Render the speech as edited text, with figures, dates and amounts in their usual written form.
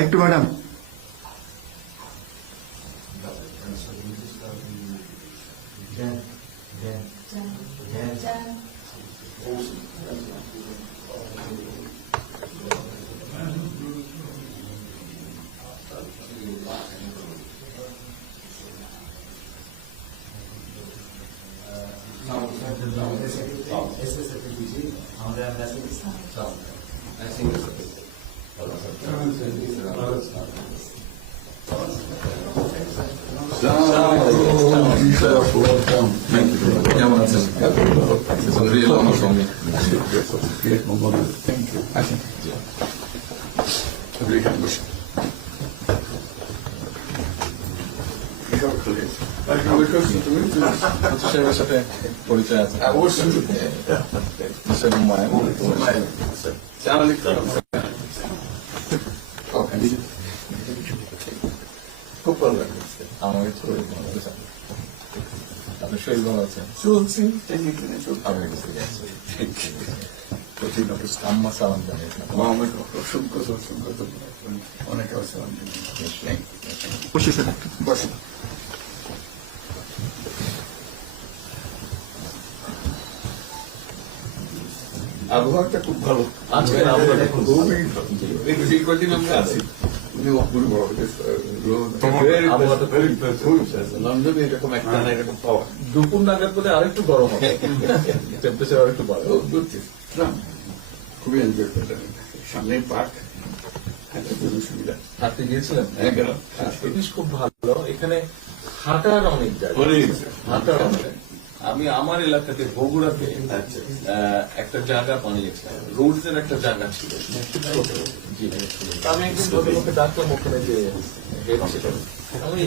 একটু ম্যাডাম কেমন আছেন? রিয়েল আমার সঙ্গে সাহেবের সাথে পরিচয় আছে অবশ্যই। খুব ভালো লাগছে আমাকে। আপনার শরীর ভালো আছে? চলছি, আম্মা সালাম জানিয়ে অনেক সালাম বসে। আবহাওয়াটা খুব ভালো আজকে, কদিন আমরা আছি লন্ডনে এরকম একটা না এরকম পাওয়া। দুপুর নাগাদ বলে আরেকটু গরম হবে, টেম্পারেচার আরেকটু বাড়ে। খুবই এনজয় করলাম। সামনে পার্ক, সুবিধা। হাঁটতে গিয়েছিলাম, জিনিস খুব ভালো। এখানে হাঁটার অনেক জায়গা, হাঁটার অনেক। আমি আমার এলাকাতে বগুড়াতে একটা জায়গা বানিয়েছিলাম, রোডস এর একটা জায়গা ছিল। আমি একদিন ভদ্রলোককে ডাকলাম ওখানে যে হেড ছিল, আমি